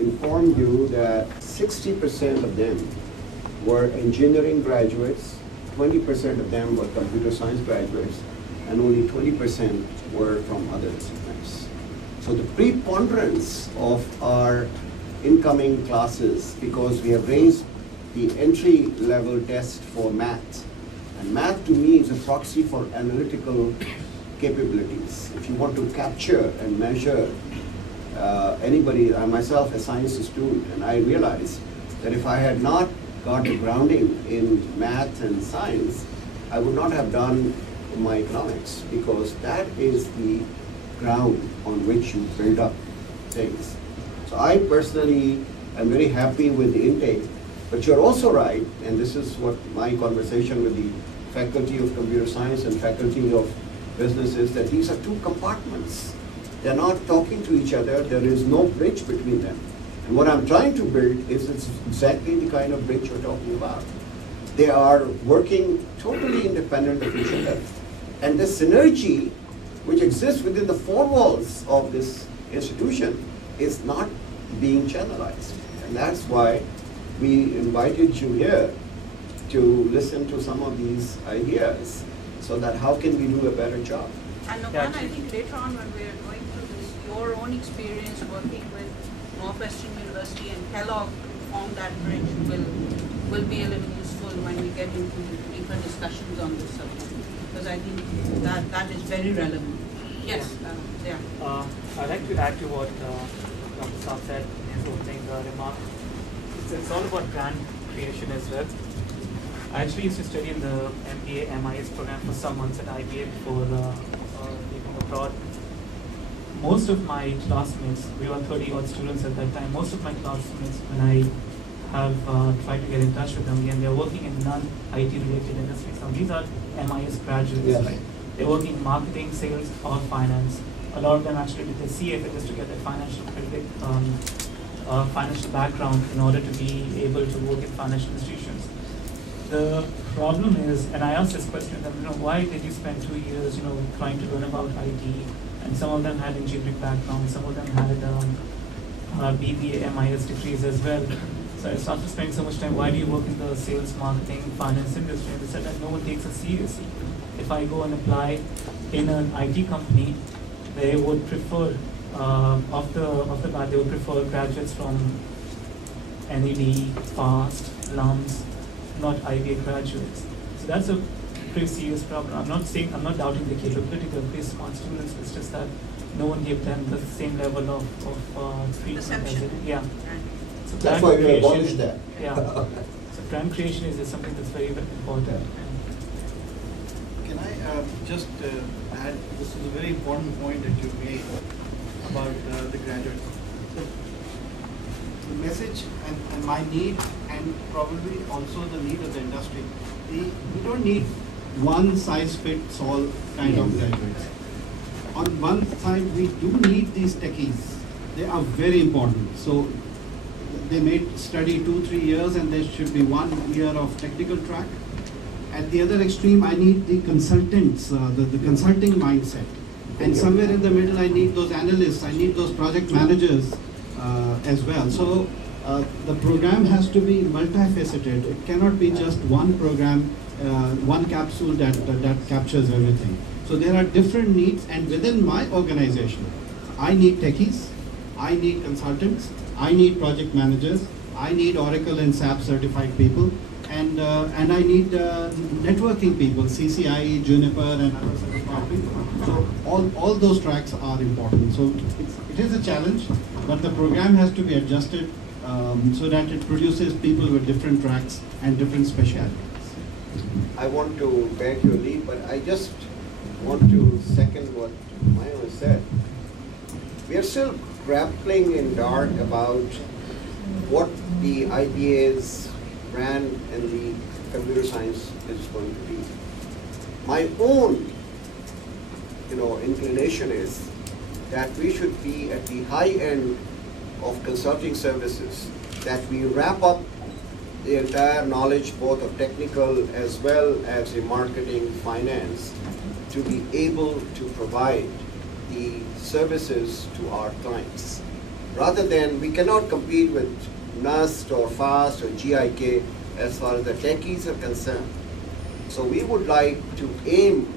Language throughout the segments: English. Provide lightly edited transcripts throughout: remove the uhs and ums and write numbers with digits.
inform you that 60% of them were engineering graduates, 20% of them were computer science graduates, and only 20% were from other disciplines. So the preponderance of our incoming classes, because we have raised the entry level test for math, and math to me is a proxy for analytical capabilities. If you want to capture and measure anybody, I myself a science student, and I realized that if I had not got a grounding in math and science, I would not have done my economics, because that is the ground on which you build up things. So I personally am very happy with the intake, but you're also right, and this is what my conversation with the faculty of computer science and faculty of business is, that these are two compartments. They're not talking to each other, there is no bridge between them. And what I'm trying to build is exactly the kind of bridge you're talking about. They are working totally independent of each other. And the synergy which exists within the four walls of this institution is not being channelized. And that's why we invited you here to listen to some of these ideas, so that how can we do a better job. And Numan, I think later on when we're going through this, your own experience working with Northwestern University and Kellogg to form that bridge will be a little useful when we get into deeper discussions on this subject, because I think that is very relevant. Yes, yeah. I'd like to add to what Dr. Saab said in his opening remark. It's all about brand creation as well. I actually used to study in the MBA MIS program for some months at IBA before leaving abroad. Most of my classmates, we were 30 odd students at that time, most of my classmates, when I have tried to get in touch with them again, they're working in non-IT related industries. Now these are MIS graduates, Yes. right? They're working in marketing, sales, or finance. A lot of them actually did the CFA just to get their financial background in order to be able to work in financial institutions. The problem is, and I asked this question to them, why did you spend 2 years, trying to learn about IT? And some of them had engineering background, some of them had BBA, MIS degrees as well. So I started spending so much time, why do you work in the sales, marketing, finance industry? And they said that no one takes us seriously. If I go and apply in an IT company, they would prefer, off the bat, they would prefer graduates from NED, FAST, LUMS, not IBA graduates. So that's a pretty serious problem. I'm not doubting the capability, they're pretty smart students, it's just that no one gave them the same level of treatment as it. Yeah. So that's why we abolished that. Yeah. So brand creation is something that's very, very important. Can I just add, this is a very important point that you made about the graduates. So the message and my need, and probably also the need of the industry, we don't need one size fits all kind of graduates. On one side, we do need these techies. They are very important. So they may study 2-3 years and there should be 1 year of technical track. At the other extreme, I need the consultants, the consulting mindset. And somewhere in the middle, I need those analysts, I need those project managers as well. So the program has to be multifaceted. It cannot be just one program, one capsule that captures everything. So there are different needs, and within my organization, I need techies, I need consultants, I need project managers, I need Oracle and SAP certified people, and I need networking people, CCIE, Juniper, and other certified people. So all those tracks are important. So it is a challenge, but the program has to be adjusted so that it produces people with different tracks and different specialities. I want to beg your leave, but I just want to second what Maya said. We are still grappling in dark about what the IBA's brand and the computer science is going to be. My own, inclination is that we should be at the high end of consulting services, that we wrap up the entire knowledge both of technical as well as the marketing, finance, to be able to provide the services to our clients. rather than, we cannot compete with NUST or FAST or GIK as far as the techies are concerned. So we would like to aim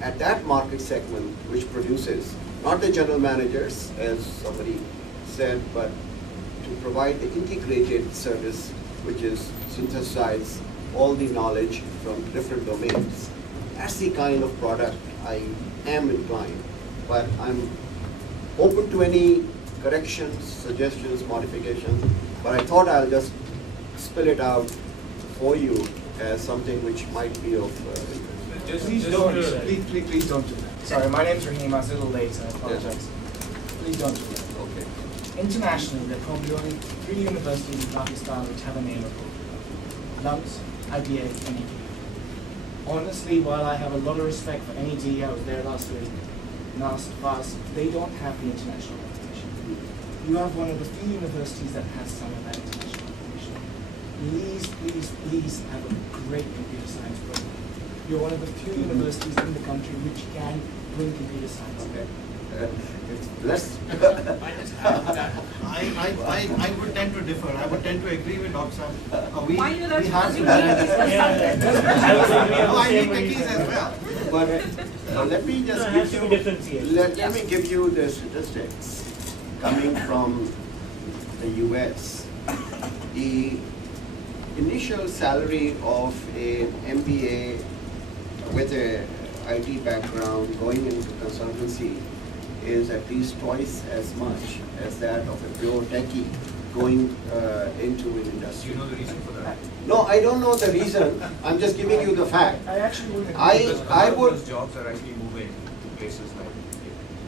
at that market segment which produces, not the general managers, as somebody said, but to provide the integrated service, which is synthesize all the knowledge from different domains. That's the kind of product I am inclined, but I'm open to any corrections, suggestions, modifications, but I thought I'll just spill it out for you as something which might be of interest. Please don't do that. Sorry, my name's Raheem. I was a little late, I apologize. Please don't do that. Okay. Internationally, there are probably only 3 universities in Pakistan which have a name appropriate. LUMS, IBA, NED. Honestly, while I have a lot of respect for NED, I was there last week, NUST, FAST, they don't have the international recognition. You have one of the few universities that has some of that international recognition. Please, please, please have a great computer science program. You're one of the few universities in the country which can bring computer science. Okay. It's less. I would tend to differ. I would tend to agree with Dr. Sam. Why you not we have supposing to- me is the subject? I would agree on No, the I same need way. techies as well. But let me just There has to give be you, differentiation. let me give you the statistics coming from the US. The initial salary of an MBA with a IT background going into consultancy is at least twice as much as that of a pure techie going into an Do industry. you know the reason for that? No, I don't know the reason. I'm just giving you the fact. I actually wouldn't agree. I Because a lot of would- those jobs are actually moving to places like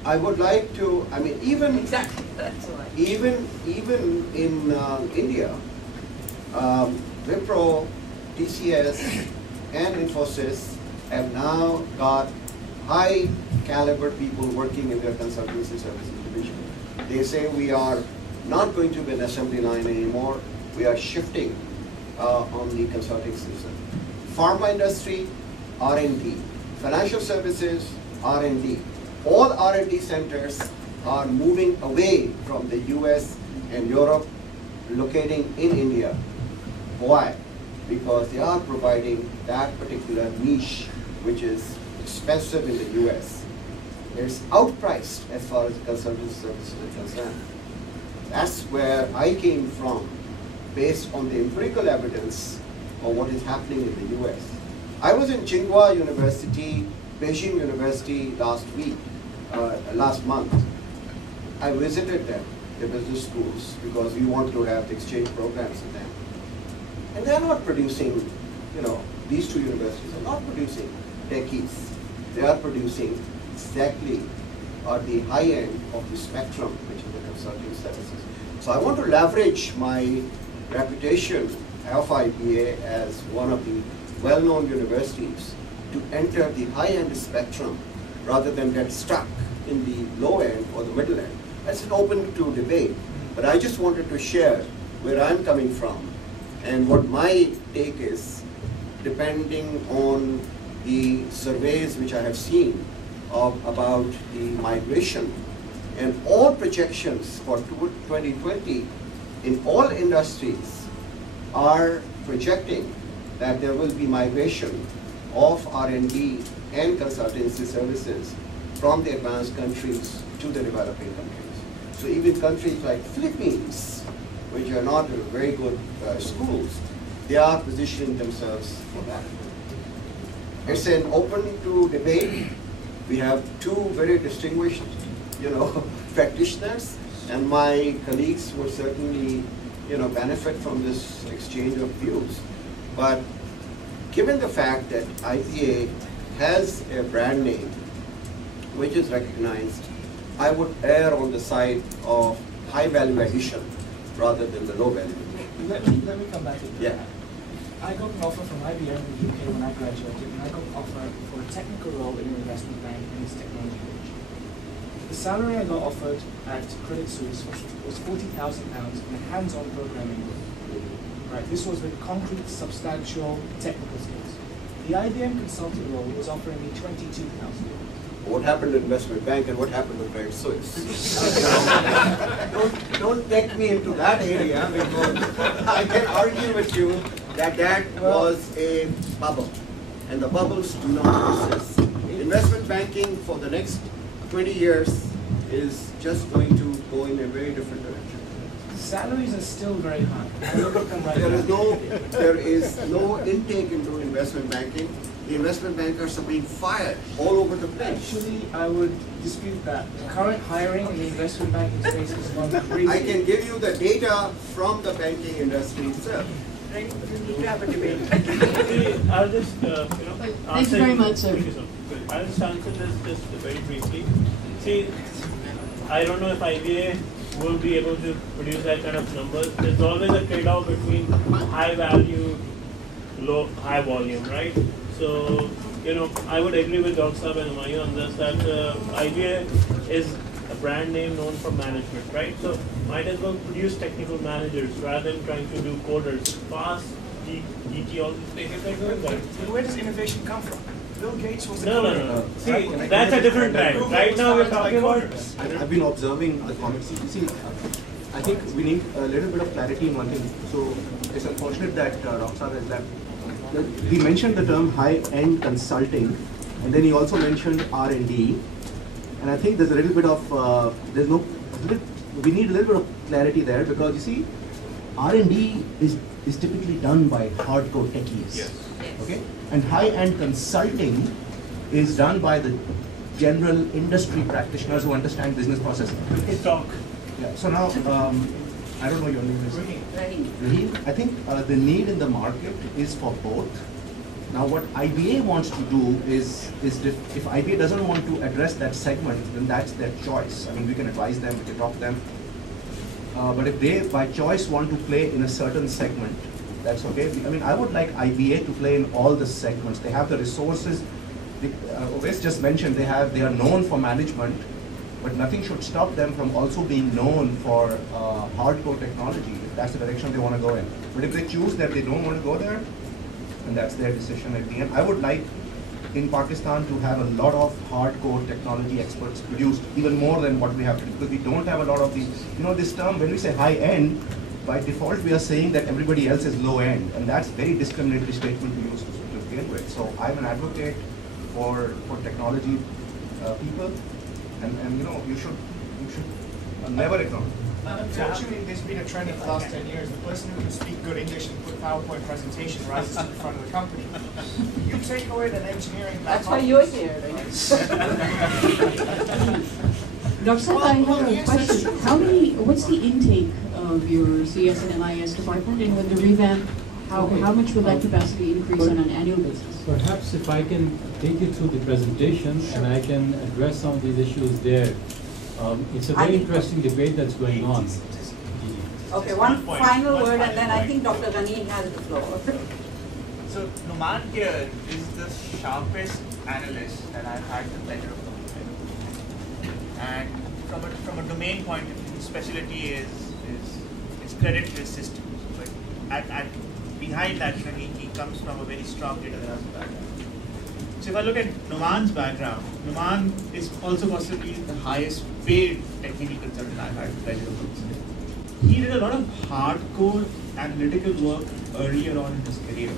I would like to, I mean, even Exactly, that's why. even in India, Wipro, TCS, and Infosys have now got high caliber people working in their consultancy services division. They say we are not going to be an assembly line anymore. We are shifting on the consulting system. Pharma industry, R&D. Financial services, R&D. All R&D centers are moving away from the US and Europe, locating in India. Why? Because they are providing that particular niche, which is expensive in the US. It's outpriced as far as consultancy services are concerned. That's where I came from, based on the empirical evidence of what is happening in the US. I was in Tsinghua University, Beijing University last month. I visited them, the business schools, because we want to have the exchange programs with them. And they're not producing, these two universities are not producing techies. They are producing exactly at the high end of the spectrum, which is the consulting services. So I want to leverage my reputation of IBA as one of the well-known universities to enter the high-end spectrum rather than get stuck in the low end or the middle end. That's open to debate, but I just wanted to share where I'm coming from and what my take is, depending on the surveys which I have seen about the migration, and all projections for 2020 in all industries are projecting that there will be migration of R&D and consultancy services from the advanced countries to the developing countries. So even countries like Philippines, which are not very good schools, they are positioning themselves for that. It's an open to debate. We have two very distinguished, practitioners, and my colleagues will certainly, benefit from this exchange of views. But given the fact that IPA has a brand name which is recognized, I would err on the side of high value addition rather than the low value addition. Let me come back to that. Yeah. I got an offer from IBM in the UK when I graduated, and I got an offer for a technical role in an investment bank in its technology division. The salary I got offered at Credit Suisse was £40,000 in a hands-on programming role. Right, this was with concrete, substantial technical skills. The IBM consulting role was offering me £22,000. what happened to investment bank and what happened to Credit Suisse. don't take me into that area, because I can argue with you that that was a bubble, and the bubbles do not persist. Investment banking for the next 20 years is just going to go in a very different direction. Salaries are still very high. I look at them right There is no intake into investment banking. The investment bankers are being fired all over the place. Actually, I would dispute that. Current hiring in the investment banking space is gone crazy. I can give you the data from the banking industry itself. Right, you need to have a debate. I'll just, Thank you very much, sir. Thank you, sir. I'll just answer this just very briefly. See, I don't know if IBA will be able to produce that kind of numbers. There's always a trade-off between high value, high volume, right? So, I would agree with Dr. Saab and Humayun on this, that IBA is a brand name known for management, right? So, might as well produce technical managers rather than trying to do coders. Fast, DT, all these things like that. Where does innovation come from? Bill Gates was a No. See, that's a different time. Right now we're talking about. I've been observing the comments. See, I think we need a little bit of clarity in one thing. So it's unfortunate that Rockstar has left. He mentioned the term high-end consulting, and then he also mentioned R&D. And I think there's a little bit of we need a little bit of clarity there, because you see, R&D is typically done by hardcore techies. Yes. Okay, and high-end consulting is done by the general industry practitioners who understand business process. Talk. Yeah. So now, I don't know your name is. Rahim. I think the need in the market is for both. Now, what IBA wants to do is if IBA doesn't want to address that segment, then that's their choice. I mean, we can advise them, we can talk to them. But if they, by choice, want to play in a certain segment, that's okay. I mean, I would like IBA to play in all the segments. They have the resources. Oves just mentioned they are known for management, but nothing should stop them from also being known for hardcore technology, if that's the direction they want to go in. But if they choose that they don't want to go there, and that's their decision at the end. I would like in Pakistan to have a lot of hardcore technology experts produced, even more than what we have today, because we don't have a lot of these. This term, when we say high end, by default we are saying that everybody else is low end, and that's very discriminatory statement to use to begin with. So I'm an advocate for technology people, and you should never ignore. Unfortunately, there's been a trend in the last 10 years. The person who can speak good English and put PowerPoint presentation rises to the front of the company. You take away that engineering background. That's why you're here, right? Dr. Saab, I have a question. What's the intake of your CS and MIS department, and with the revamp, how much will that capacity increase on an annual basis? Perhaps if I can take you through the presentation and I can address some of these issues there. It's a very interesting debate that's going on. Okay, one final word, and then I think Dr. Ghani has the floor. So Numan here is the sharpest analyst that I've had the pleasure of working with. And from a domain point of view, specialty is credit risk systems. But behind that, he comes from a very strong data analysis background. So if I look at Numan's background, Numan is also possibly the highest paid technical consultant I've had the pleasure of working with. He did a lot of hardcore analytical work earlier on in his career.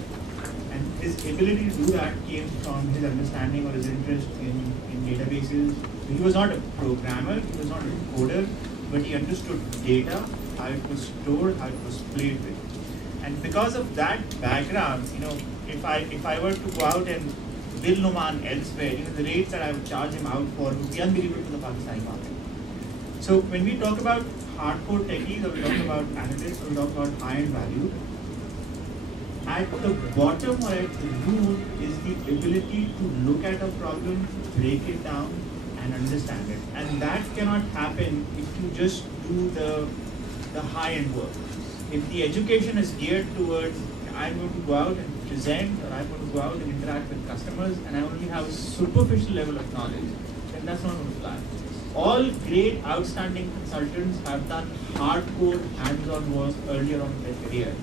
And his ability to do that came from his understanding or his interest in databases. He was not a programmer, he was not a coder, but he understood data, how it was stored, how it was played with. And because of that background, if I were to go out and bill Numan elsewhere, the rates that I would charge him out for would be unbelievable to the Pakistani market. So when we talk about hardcore techies, or we talk about analysts, or we talk about high-end value, at the bottom or at the root is the ability to look at a problem, break it down, and understand it. And that cannot happen if you just do the high-end work. If the education is geared towards, I'm going to go out and present, or I'm going to go out and interact with customers, and I only have a superficial level of knowledge, then that's not going to fly. All great, outstanding consultants have done hardcore, hands-on work earlier on in their career.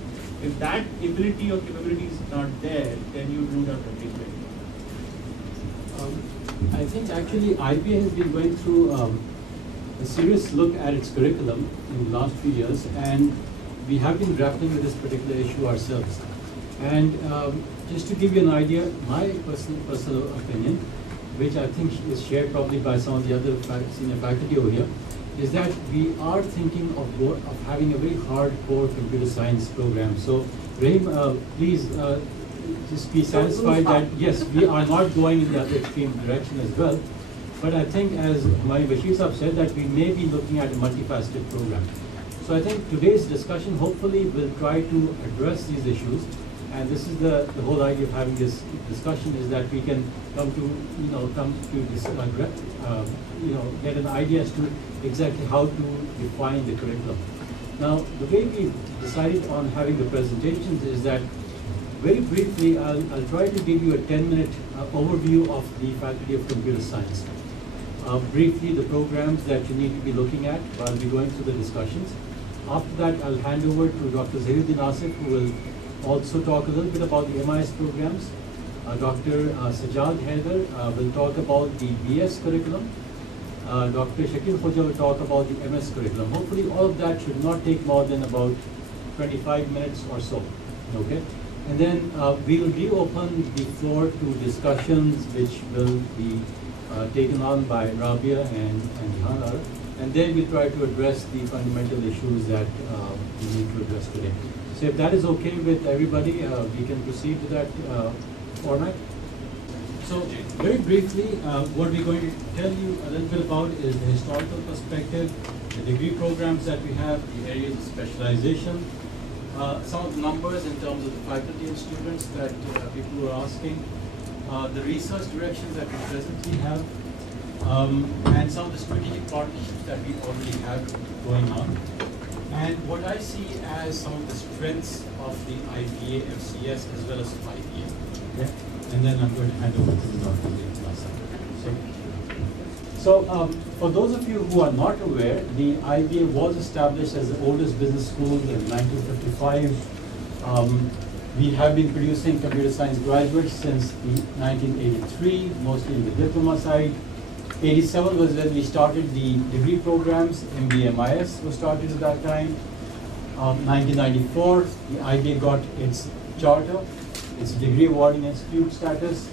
If that ability or capability is not there, then you lose out completely. I I think actually IBA has been going through a serious look at its curriculum in the last few years, and we have been grappling with this particular issue ourselves. And just to give you an idea, my personal opinion, which I think is shared probably by some of the other senior faculty over here, is that we are thinking of having a very hardcore computer science program. So, Rahim, please just be satisfied that yes, we are not going in the other extreme direction as well. But I think, as my Bashir Saab said, that we may be looking at a multifaceted program. So I think today's discussion hopefully will try to address these issues. And this is the whole idea of having this discussion, is that we can come to this, get an idea as to exactly how to define the curriculum. Now, the way we decided on having the presentations is that very briefly, I'll try to give you a 10-minute overview of the Faculty of Computer Science. Briefly, the programs that you need to be looking at while we're going through the discussions. After that, I'll hand over to Dr. Zahiruddin Asif, who will also talk a little bit about the MIS programs. Dr. Sajjad Haider will talk about the BS curriculum. Dr. Shakil Khoja will talk about the MS curriculum. Hopefully all of that should not take more than about 25 minutes or so. Okay? And then we will reopen the floor to discussions which will be taken on by Rabia and Jihan. And then we'll try to address the fundamental issues that we need to address today. So if that is okay with everybody, we can proceed with that format. So very briefly, what we're going to tell you a little bit about is the historical perspective, the degree programs that we have, the areas of specialization, some of the numbers in terms of the faculty and students that people were asking, the research directions that we presently have, and some of the strategic partnerships that we already have going on. And what I see as some of the strengths of the IBA, FCS, as well as IBA. Okay? And then I'm going to hand over to the Dr. So for those of you who are not aware, the IBA was established as the oldest business school in 1955. We have been producing computer science graduates since 1983, mostly in the diploma side. 87 was when we started the degree programs. MBA MIS was started at that time. 1994, the IBA got its charter, its degree awarding institute status.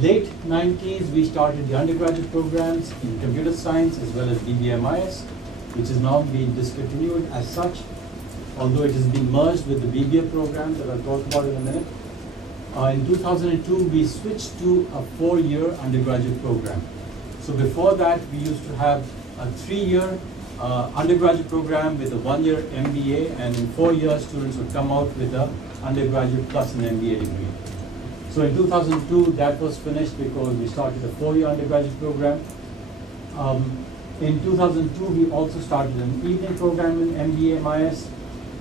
Late 90s, we started the undergraduate programs in computer science as well as BBA MIS, which is now being discontinued as such, although it has been merged with the BBA program that I'll talk about in a minute. In 2002, we switched to a 4-year undergraduate program. So before that, we used to have a 3-year undergraduate program with a 1-year MBA, and in 4 years, students would come out with an undergraduate plus an MBA degree. So in 2002, that was finished because we started a 4-year undergraduate program. In 2002, we also started an evening program in MBA MIS.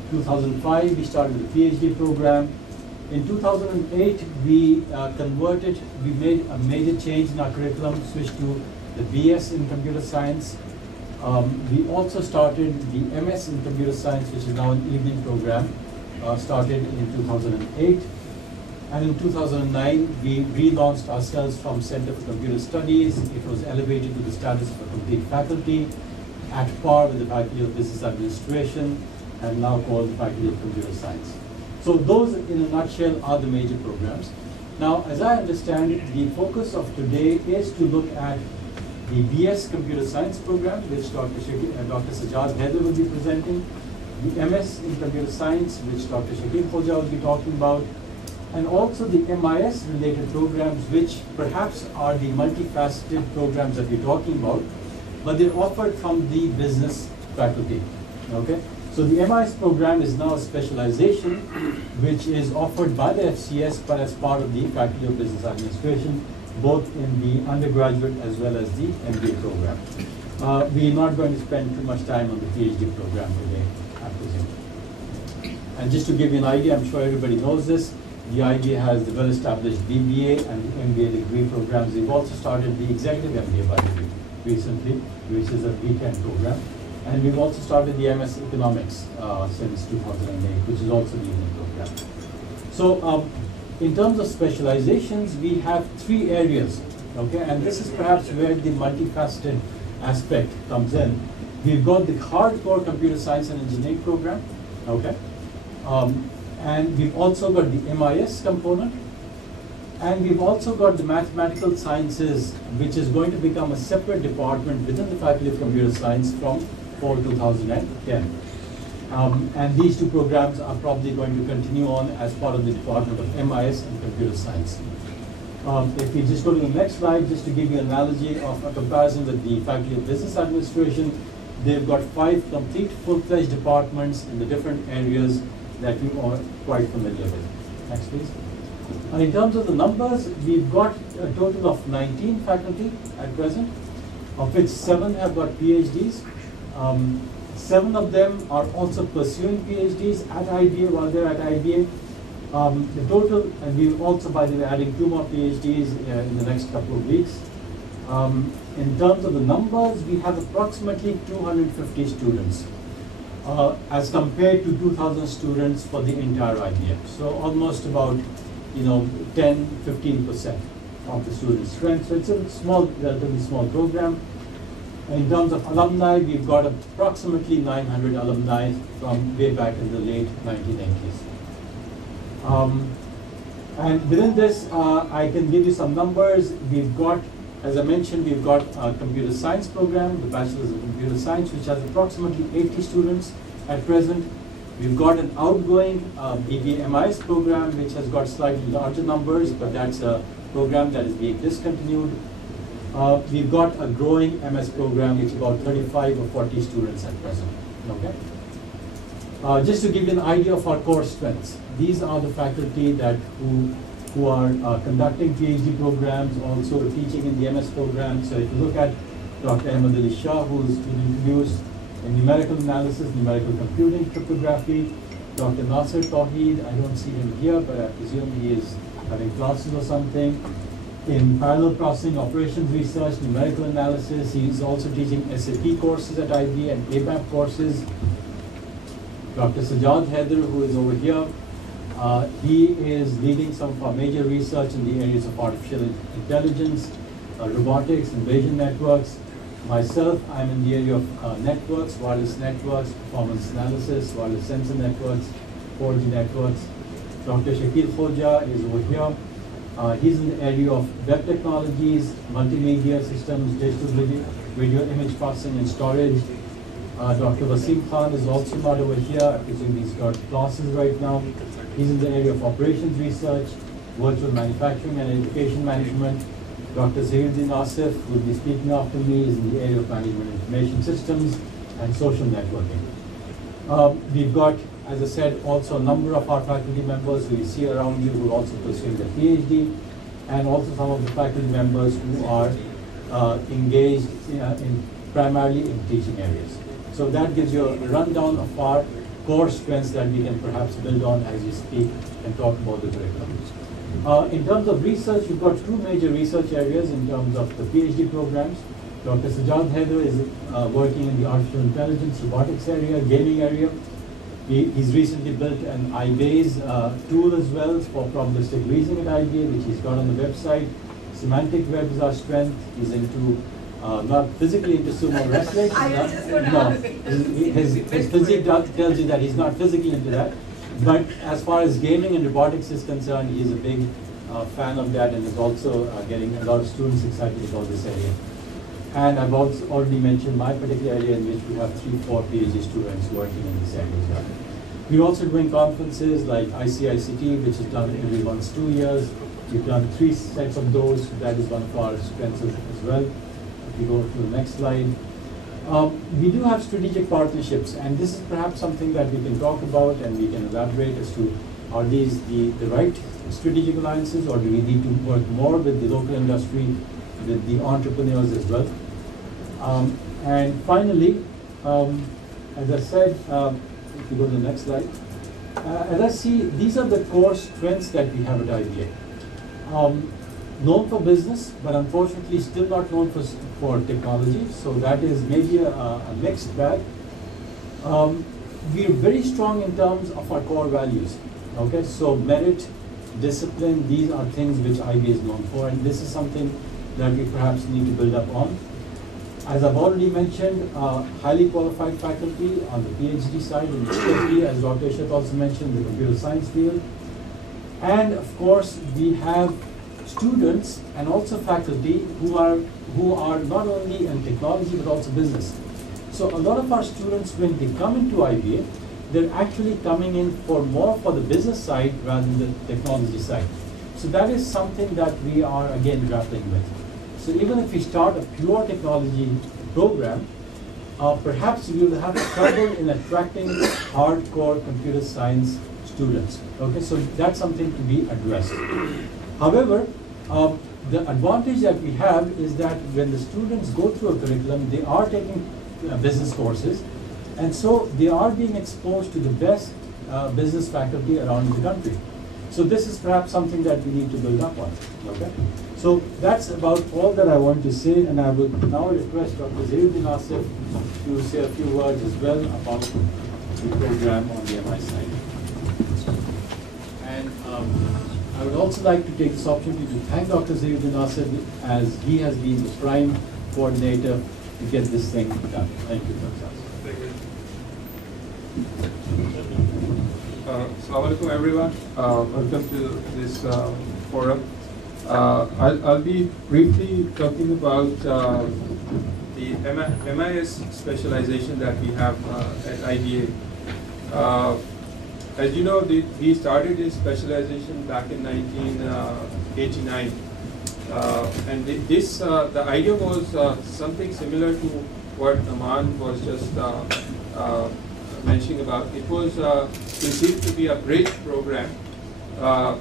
2005, we started the PhD program. In 2008, we made a major change in our curriculum, switched to the BS in computer science. We also started the MS in computer science, which is now an evening program, started in 2008. And in 2009, we relaunched ourselves from Center for Computer Studies. It was elevated to the status of a complete faculty, at par with the Faculty of Business Administration, and now called the Faculty of Computer Science. So those, in a nutshell, are the major programs. Now, as I understand it, the focus of today is to look at the BS Computer Science program, which Dr. Sajjad Haider will be presenting, the MS in Computer Science, which Dr. Shakil Khoja will be talking about, and also the MIS-related programs, which perhaps are the multifaceted programs that we're talking about, but they're offered from the business faculty. Okay? So the MIS program is now a specialization which is offered by the FCS, but as part of the Faculty of Business Administration, both in the undergraduate as well as the MBA program. We're not going to spend too much time on the PhD program today, I presume. And just to give you an idea, I'm sure everybody knows this, the IBA has the well-established BBA and the MBA degree programs. We've also started the executive MBA by the way recently, which is a weekend program. And we've also started the MS Economics since 2008, which is also the evening program. So in terms of specializations, we have 3 areas Okay, and this is perhaps where the multifaceted aspect comes in. We've got the hardcore computer science and engineering program, okay, and we've also got the MIS component, and we've also got the mathematical sciences, which is going to become a separate department within the Faculty of Computer Science from fall 2010. And these two programs are probably going to continue on as part of the Department of MIS and Computer Science. If we just go to the next slide, just to give you an analogy of a comparison with the Faculty of Business Administration, they've got 5 complete full-fledged departments in the different areas that you are quite familiar with. Next, please. In terms of the numbers, we've got a total of 19 faculty at present, of which 7 have got PhDs. 7 of them are also pursuing PhDs at IBA while they're at IBA. The total, and we'll also, by the way, adding 2 more PhDs in the next couple of weeks. In terms of the numbers, we have approximately 250 students as compared to 2,000 students for the entire IBA. So almost about 10–15% of the student strength. So it's a small, relatively small program. In terms of alumni, we've got approximately 900 alumni from way back in the late 1980s. And within this, I can give you some numbers. We've got, as I mentioned, we've got a computer science program, the Bachelor's of Computer Science, which has approximately 80 students at present. We've got an outgoing BBA MIS program, which has got slightly larger numbers, but that's a program that is being discontinued. We've got a growing MS program, which is about 35 or 40 students at present. Okay. Just to give you an idea of our core strengths, these are the faculty that who are conducting PhD programs, also teaching in the MS program. So if you look at Dr. Ahmed Ali Shah, who's been introduced in numerical analysis, numerical computing, cryptography. Dr. Nasir Tawheed, I don't see him here, but I presume he is having classes or something. In parallel processing, operations research, numerical analysis. He's also teaching SAP courses at IB and ABAP courses. Dr. Sajjad Haider, who is over here, he is leading some of our major research in the areas of artificial intelligence, robotics, invasion networks. Myself, I'm in the area of networks, wireless networks, performance analysis, wireless sensor networks, 4G networks. Dr. Shakil Khoja is over here. He's in the area of web technologies, multimedia systems, digital video image processing and storage. Dr. Wasim Khan is also not over here. I presume he's got classes right now. He's in the area of operations research, virtual manufacturing and education management. Dr. Zahiruddin Asif, who will be speaking after me, is in the area of management information systems and social networking. We've got, as I said, also a number of our faculty members who you see around you who are also pursuing their PhD, and also some of the faculty members who are engaged primarily in teaching areas. So that gives you a rundown of our core strengths that we can perhaps build on as we speak and talk about the curriculum. In terms of research, we've got 2 major research areas in terms of the PhD programs. Dr. Sajjad Haider is working in the artificial intelligence, robotics area, gaming area. He's recently built an iBase tool as well for probabilistic reasoning at IBA, which he's got on the website. Semantic web is our strength. He's into not physically into sumo wrestling. His physique tells you that he's not physically into that. But as far as gaming and robotics is concerned, he is a big fan of that and is also getting a lot of students excited about this area. And I've also already mentioned my particular area in which we have 3–4 PhD students working in this area as well. We're also doing conferences like ICICT, which is done every 1–2 years. We've done 3 sets of those. That is one of our strengths as well. If you go to the next slide. We do have strategic partnerships, and this is perhaps something that we can talk about and we can elaborate as to are these the right strategic alliances, or do we need to work more with the local industry, with the entrepreneurs as well. And finally, as I said, if you go to the next slide, as I see, these are the core strengths that we have at IBA. Known for business, but unfortunately still not known for technology, so that is maybe a mixed bag. We are very strong in terms of our core values. Okay, so merit, discipline, these are things which IBA is known for, and this is something that we perhaps need to build up on. As I've already mentioned, highly qualified faculty on the PhD side, and especially, as Dr. Ishrat also mentioned, the computer science field. And of course, we have students and also faculty who are not only in technology but also business. So a lot of our students, when they come into IBA, they're actually coming in for more for the business side rather than the technology side. So that is something that we are again grappling with. So even if we start a pure technology program, perhaps we will have trouble in attracting hardcore computer science students. Okay, so that's something to be addressed. However, the advantage that we have is that when the students go through a curriculum, they are taking business courses, and so they are being exposed to the best business faculty around the country. So this is perhaps something that we need to build up on. Okay, so that's about all that I want to say, and I would now request Dr. Zahieruddin Asif to say a few words as well about the program on the MI side. And I would also like to take this opportunity to thank Dr. Zahieruddin Asif, as he has been the prime coordinator to get this thing done. Thank you, Dr. Asif. Assalamu alaikum, everyone. Welcome to this forum. I'll be briefly talking about the MIS specialization that we have at IBA. As you know, we started this specialization back in 1989. And the idea was something similar to what Aman was just mentioning about. It was conceived to be a bridge program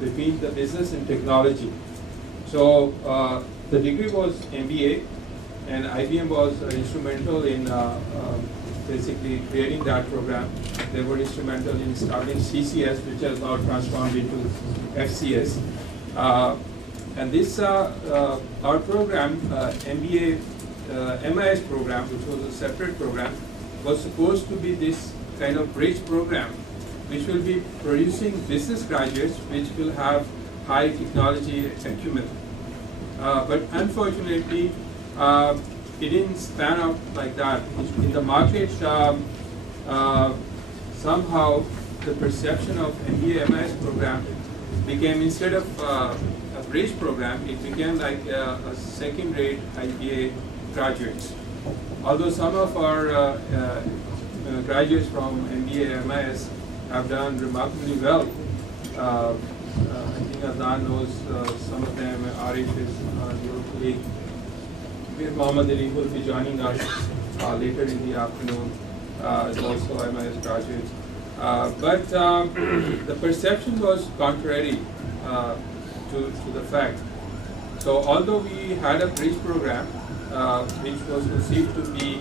between the business and technology. So the degree was MBA, and IBM was instrumental in basically creating that program. They were instrumental in starting CCS, which has now transformed into FCS. And this, our program, MBA, MIS program, which was a separate program, was supposed to be this kind of bridge program, which will be producing business graduates, which will have high technology acumen. But unfortunately, it didn't span out like that. In the market, somehow the perception of MBA MIS program became, instead of a bridge program, it became like a second-rate IBA graduates. Although some of our graduates from MBA MIS have done remarkably well. I think Adnan knows some of them. Arif is your colleague. Mohammad Ali will be joining us later in the afternoon, is also MIS graduates. But the perception was contrary to the fact. So although we had a bridge program, which was conceived to be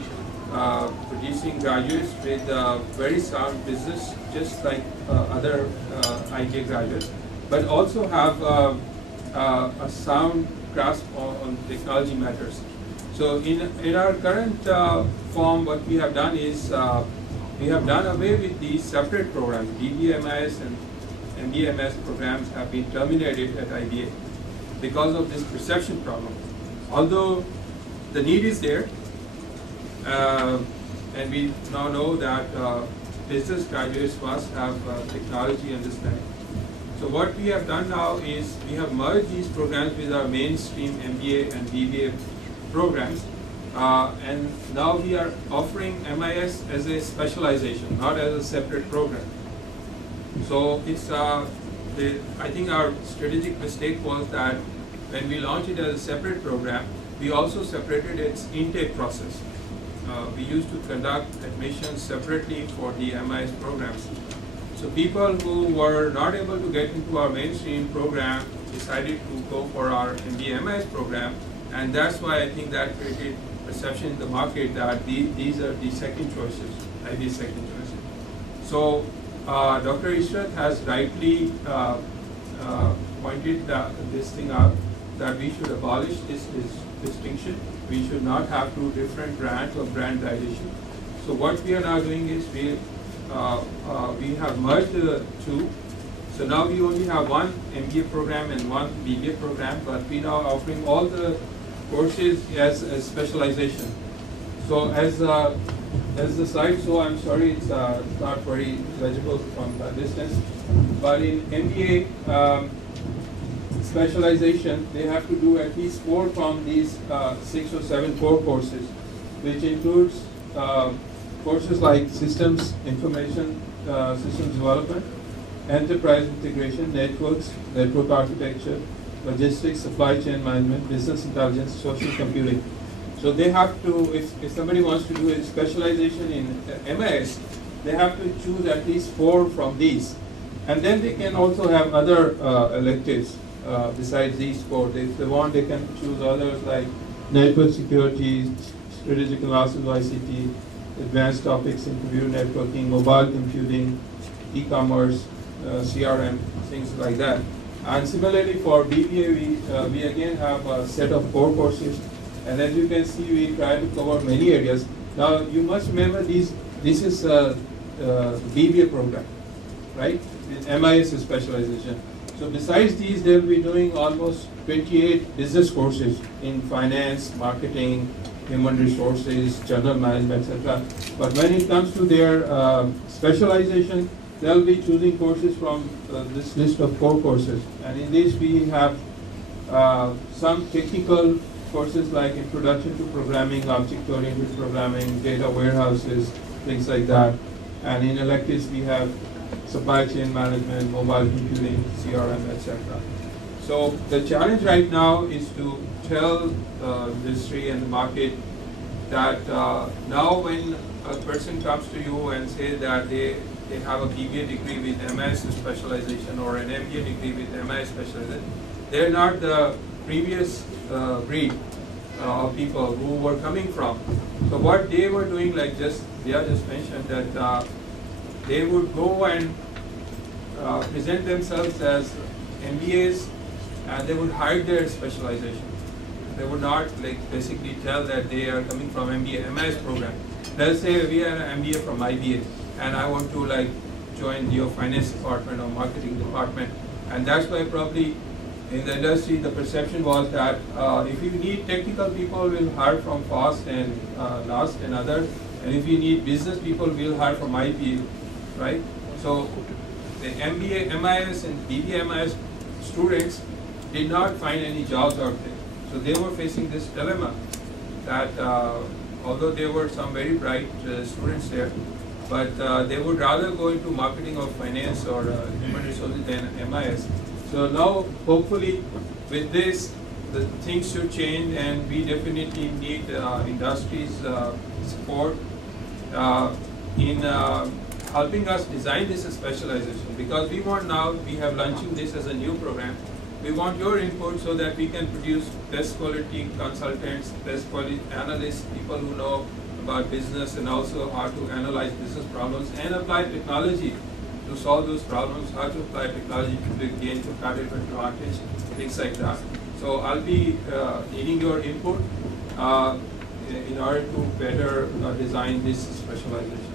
producing graduates with very sound business, just like other IJ graduates, but also have a sound grasp on technology matters. So in our current form, what we have done is we have done away with these separate programs. BBMIS and MBMS programs have been terminated at IBA because of this perception problem. Although the need is there, and we now know that business graduates must have technology understanding. So what we have done now is we have merged these programs with our mainstream MBA and BBA programs, and now we are offering MIS as a specialization, not as a separate program. So it's I think our strategic mistake was that when we launched it as a separate program, we also separated its intake process. We used to conduct admissions separately for the MIS programs. So people who were not able to get into our mainstream program decided to go for our MBA MIS program, and that's why I think that created perception in the market that these are the second choices, IB second choices. So Dr. Ishrat has rightly pointed this thing out, that we should abolish this distinction. We should not have two different brands or brandization. So what we are now doing is we have merged the two. So now we only have one MBA program and one BBA program, but we now offering all the courses as specialization. So as the slide show, I'm sorry it's not very legible from a distance, but in MBA specialization, they have to do at least 4 from these 6 or 7 core courses, which includes courses like systems, information systems development, enterprise integration, networks, network architecture, logistics, supply chain management, business intelligence, social computing. So they have to, if somebody wants to do a specialization in MIS, they have to choose at least 4 from these. And then they can also have other electives besides these 4. If they want, they can choose others like network security, strategic analysis of ICT, advanced topics in computer networking, mobile computing, e-commerce, CRM, things like that. And similarly for BBA, we again have a set of 4 courses. And as you can see, we try to cover many areas. Now, you must remember this is a BBA program, right? MIS specialization. So besides these, they'll be doing almost 28 business courses in finance, marketing, human resources, general management, etc. But when it comes to their specialization, they'll be choosing courses from this list of 4 courses. And in this, we have some technical courses like Introduction to Programming, Object-Oriented Programming, Data Warehouses, things like that. And in electives, we have Supply Chain Management, Mobile Computing, CRM, etc. So the challenge right now is to tell the industry and the market that now when a person comes to you and says that they have a BBA degree with MS specialization or an MBA degree with MS specialization, they're not the previous breed of people who were coming from. So what they were doing, like Dia just mentioned, that they would go and present themselves as MBAs, and they would hide their specialization. They would not basically tell that they are coming from MBA MS program. They'll say we are an MBA from IBA, and I want to join your finance department or marketing department. And that's why probably in the industry the perception was that if you need technical people, we'll hire from FAST and LAST and others, and if you need business people, we'll hire from IBA, right? So the MBA, MIS and BBA MIS students did not find any jobs out there. So they were facing this dilemma that although there were some very bright students there, but they would rather go into marketing or finance or human resources than MIS. So now, hopefully, with this, the things should change, and we definitely need industry's support in helping us design this specialization, because we want now, we have launching this as a new program. We want your input so that we can produce best quality consultants, best quality analysts, people who know about business and also how to analyze business problems and apply technology to solve those problems, how to apply technology to gain competitive advantage, things like that. So I'll be needing your input in order to better design this specialization.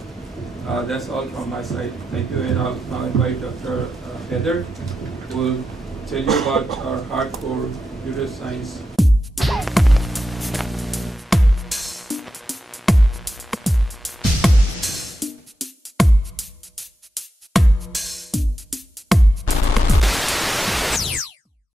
That's all from my side. Thank you, and I'll now invite Dr. Heather, who will tell you about our hardcore computer science